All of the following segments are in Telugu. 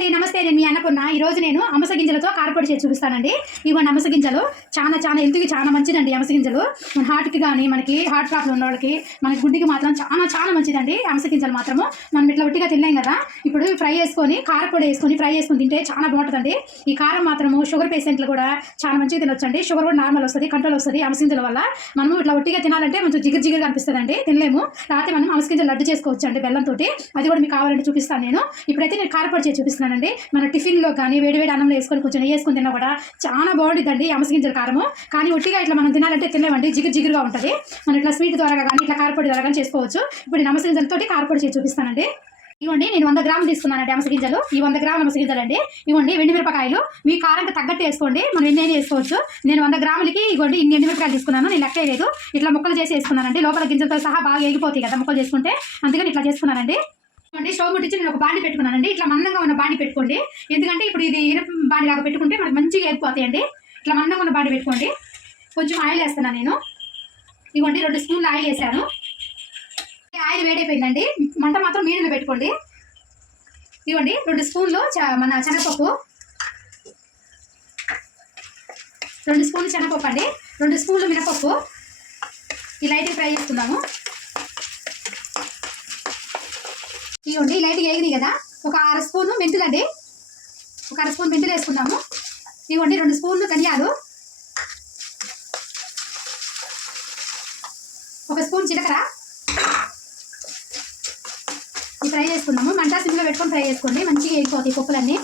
అండి నమస్తే నేను మీ అన్నపూర్ణ ఈ రోజు నేను అమస గింజలతో కారపొడి చేసి చూపిస్తానండి ఇవ్వండి అమస గింజలు చాలా హెల్త్కి చాలా మంచిదండి అమస గింజలు మన హార్ట్కి కానీ మనకి హార్ట్ ప్రాబ్లం ఉన్న వాళ్ళకి మన గుడ్డికి మాత్రం చాలా మంచిదండి అమస గింజలు మాత్రము మనం ఇట్లా ఒట్టిగా తినలేం కదా ఇప్పుడు ఫ్రై చేసుకొని కారపొడి వేసుకొని ఫ్రై చేసుకొని తింటే చాలా బాగుంటుందండి ఈ కారం మాత్రము షుగర్ పేషెంట్లు కూడా చాలా మంచిగా తినొచ్చండి షుగర్ కూడా నార్మల్ వస్తుంది కంట్రోల్ వస్తుంది అమస గింజల వల్ల మనము ఇట్లా ఒట్టిగా తినాలంటే కొంచెం జిగురు అనిపిస్తుందండి తినలేము రాత్రి మనం అమస గింజలు లడ్డు చేసుకోవచ్చు అండి బెల్లంతో అది కూడా మీకు కావాలంటే చూపిస్తాను నేను ఇప్పుడైతే నేను కారపొడి చేసి చూపిస్తున్నానండి మన టిఫిన్లో కానీ వేడివేడి అన్నంలో వేసుకొని కొంచెం వేసుకొని తిన్నా కూడా చాలా బాగుంటుందండి అమస గింజల కారము కానీ ఒట్టిగా ఇట్లా మనం తినాలంటే తినలేమండి జిగురుగా ఉంటుంది మనం ఇట్లా స్వీట్ ద్వారా కానీ ఇట్లా కారపొడి ద్వారా కానీ చేసుకోవచ్చు ఇప్పుడు నేను అమస గింజలతో కారపొడి చేసి చూపిస్తానండి ఇవ్వండి నేను 100 గ్రాములు తీసుకున్నానండి అమస గింజలు ఈ 100 గ్రాముల అమస గింజలు అండి ఇవ్వండి ఎండుమిరపకాయలు మీ కారంకి తగ్గట్టు వేసుకోండి మనం ఎన్ని వేసుకోవచ్చు నేను 100 గ్రాములకి ఇవ్వండి ఇన్ని ఎండుమిరపకాయలు తీసుకున్నాను నేను లెక్క లేదు ఇట్లా ముక్కలు చేసి వేసుకున్నానండి లోపల గింజలతో సహా బాగా ఎగిపోతాయి కదా ముక్కలు చేసుకుంటే అందుకని ఇట్లా చేసుకున్నానండి ఇవ్వండి స్టవ్ ముట్టించి నేను ఒక బాండి పెట్టుకున్నానండి ఇట్లా మందంగా ఉన్న బాండి పెట్టుకోండి ఎందుకంటే ఇప్పుడు ఇది ఇనుప బాండి లాగా పెట్టుకుంటే మనకు మంచిగా ఎగిపోతాయండి ఇట్లా మందంగా ఉన్న బాండి పెట్టుకోండి కొంచెం ఆయిల్ వేస్తున్నాను నేను ఇవ్వండి 2 స్పూన్లు ఆయిల్ వేసాను ఆయిల్ వేడైపోయిందండి మంట మాత్రం మీడియంలో పెట్టుకోండి ఇవ్వండి 2 స్పూన్లు మన శనగపప్పు 2 స్పూన్లు శనగపప్పు అండి 2 స్పూన్లు మినపప్పు ఈ లైట్గా ఫ్రై చేసుకుందాము ఇవ్వండి లైట్గా వేగినాయి కదా ఒక 1/2 స్పూను మెంతులు అండి ఒక 1/2 స్పూన్ మెంతులు వేసుకుందాము ఇవ్వండి 2 స్పూన్లు ధనియాలు 1 స్పూన్ జీలకర్ర ఫ్రై చేసుకుందాము మంట సిమ్లో పెట్టుకొని ఫ్రై చేసుకోండి మంచిగా వేగిపోతాయి పప్పులన్నీ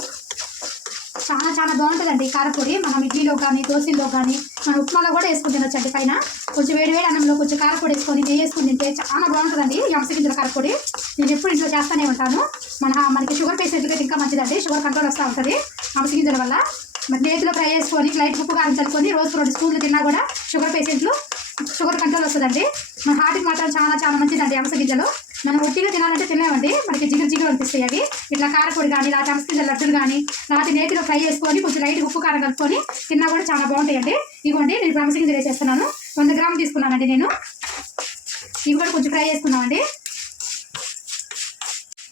చాలా బాగుంటుందండి కారపొడి మనం ఇడ్లీలో కానీ దోశల్లో కానీ మన ఉప్మాలో కూడా వేసుకుని తినొచ్చండి పైన కొంచెం వేడివేడి అన్నంలో కొంచెం కారపొడి వేసుకొని నెయ్యి వేసుకుని తింటే చాలా బాగుంటుందండి ఈ అమస గింజల కారపొడి నేను ఎప్పుడు ఇంట్లో చేస్తూనే ఉంటాను మనకి షుగర్ పేషెంట్లకి ఇంకా మంచిదండి షుగర్ కంట్రోల్ వస్తూ ఉంటుంది అమస గింజల వల్ల మరి నేతిలో ఫ్రై చేసుకొని లైట్ ఉప్పు కారం చల్లుకొని రోజుకు 2 స్పూన్లు తిన్నా కూడా షుగర్ పేషెంట్లు షుగర్ కంట్రోల్ వస్తుందండి మన హార్ట్కి మాత్రం చాలా మంచిదండి అమస గింజలు మనం ఒట్టిగా తినాలంటే తినేవండి మనకి జిగురు అనిపిస్తాయి అవి ఇట్లా కారపొడి కానీ లేకపోతే అమస గింజల లడ్డులు కానీ లేకపోతే నేతిలో ఫ్రై చేసుకొని కొంచెం లైట్ ఉప్పు కారం కలుపుకొని తిన్నా కూడా చాలా బాగుంటాయండి ఇవ్వండి నేను అమస గింజలు వేసేస్తున్నాను 100 గ్రాములు తీసుకున్నానండి నేను ఇవి కూడా కొంచెం ఫ్రై చేసుకున్నామండి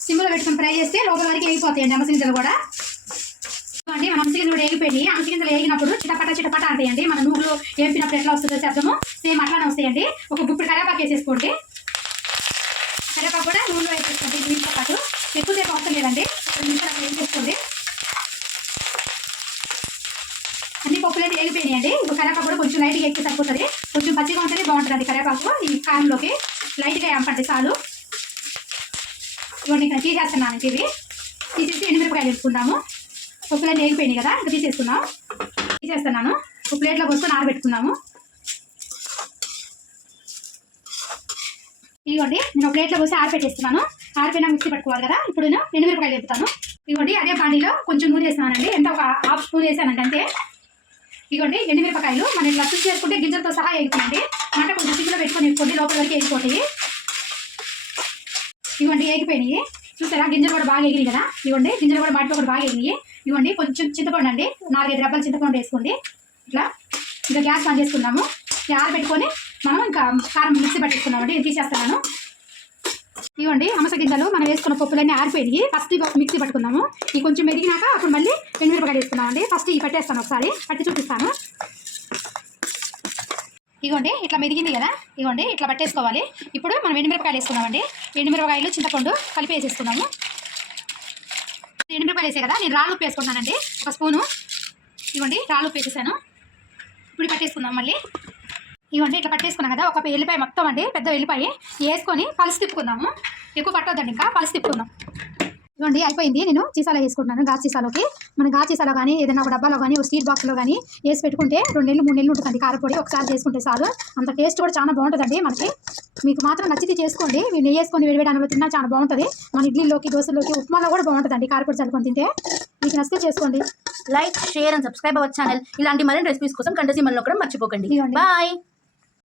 సిమ్లో పెట్టుకొని ఫ్రై చేస్తే లోపల వరకు వేగిపోతాయండి అమస గింజలు కూడా అండి మన అమస గింజలు కూడా వేగిపోయి అమస గింజలు వేగినప్పుడు చిటపట అంటాయండి మన నూగులు వేపినప్పుడు ఎట్లా వస్తుందో శబ్దము సేమ్ అట్లానే వస్తాయండి ఒక గుప్పుడు కరివేపాకు వేసేసుకోండి కరివేపాకు కూడా నూనెలో వేసేసుకోండి దీంతో పాటు ఎక్కువసేపు అవసరం లేదండి 2 నిమిషాలు వేసేసుకోండి అన్ని పప్పులైతే వేగిపోయినాయండి ఇప్పుడు కరివేపాకు కూడా కొంచెం లైట్గా ఎక్కి సరిపోతుంది కొంచెం పచ్చిగా ఉంటేనే బాగుంటుందండి కరివేపాకు ఈ కారంలోకి లైట్గా వేంపండి చాలు ఇవన్నీ ఇక్కడ తీసేస్తున్నాను ఇవి తీసేసి ఎండుమిరపకాయలు వేసుకుందాము పప్పులన్నీ వేగిపోయినాయి కదా ఇంకా తీసేస్తున్నాను ఒక ప్లేట్లో పోసుకొని ఆరబెట్టుకున్నాము ఇవ్వండి నేను ఒక ప్లేట్లో పోసి ఆరబెట్టేస్తున్నాను ఆరిపోయినా మిక్సీ పట్టుకోవాలి కదా ఇప్పుడు నేను ఎండుమిరపకాయలు వేపుతాను ఇవ్వండి అదే బాండీలో కొంచెం నూనె వేస్తున్నానండి ఎంత ఒక 1/2 స్పూన్ వేసానండి అంతే ఇవ్వండి ఎండుమిరపకాయలు మనం ఇట్లా స్విచ్ చేసుకుంటే గింజలతో సహా వేగుతుందండి మంట కొంచెం సిగ్గులో పెట్టుకొని వేసుకోండి లోపల వరకు వేగిపోతాయి ఇవ్వండి వేగిపోయినాయి చూసారా గింజలు కూడా బాగా ఎగినాయి కదా ఇవ్వండి గింజలు కూడా వాటిలో కూడా బాగా ఎగినాయి ఇవ్వండి కొంచెం చింతపండు అండి 4-5 రెబ్బల చింతపండు వేసుకోండి ఇట్లా ఇంకా గ్యాస్ ఆన్ చేసుకున్నాము ఆరబెట్టుకొని మనం ఇంకా కారం మిక్సీ పట్టేసుకున్నామండి ఇది తీసేస్తున్నాను ఇవ్వండి అమస గింజలు మనం వేసుకున్న పప్పులన్నీ ఆరిపోయి ఫస్ట్ మిక్సీ పట్టుకున్నాము ఈ కొంచెం మెదిగినాక అప్పుడు మళ్ళీ ఎండుమిరపకాయలు వేసుకున్నామండి ఫస్ట్ ఈ పట్టేస్తాను ఒకసారి పట్టి చూపిస్తాను ఇవ్వండి ఇట్లా మెదిగింది కదా ఇవ్వండి ఇట్లా పట్టేసుకోవాలి ఇప్పుడు మనం ఎండుమిరపకాయలు వేసుకున్నామండి ఎండుమిరపకాయలు చింతపండు కలిపి వేసేసుకున్నాము ఎండుమిరపకాయలు వేసే కదా నేను రాళ్ళు ఉప్పు వేసుకుంటున్నానండి 1 స్పూను ఇవ్వండి రాళ్ళు ఉప్పు వేసేసాను ఇప్పుడు పట్టేసుకుందాం మళ్ళీ ఇవ్వండి ఇట్లా పట్టేసుకున్నాం కదా ఒక ఎల్లిపాయ మొత్తం అండి పెద్ద ఎల్లిపాయ వేసుకొని పలుసు తిప్పుకుందాము ఎక్కువ పట్టొద్దండి ఇంకా పలుసు తిప్పుకుందాం ఇవ్వండి అయిపోయింది నేను సీసాలో వేసుకుంటున్నాను గాజు సీసాలోకి మన గాజు సీసాలో కానీ ఏదైనా ఒక డబ్బాలో కానీ ఒక స్టీల్ బాక్స్లో కానీ వేసి పెట్టుకుంటే 2 నెలలు 3 నెలలు ఉంటుందండి కారపొడి ఒకసారి చేసుకుంటే చాలు అంత టేస్ట్ కూడా చాలా బాగుంటుందండి మనకి మీకు మాత్రం నచ్చితే చేసుకోండి మీరు నెయ్యి వేసుకొని వేడివేడి అన్నంలో తిన్నా చాలా బాగుంటుంది మన ఇడ్లీలోకి దోశలోకి ఉప్మాలో కూడా బాగుంటుందండి కారపొడి చల్లుకొని తింటే మీకు నచ్చితే చేసుకోండి like share and subscribe our channel ఇలాంటి మరిన్ని రెసిపీస్ కోసం గంట సింబల్ నొక్కడం మర్చిపోకండి బాయ్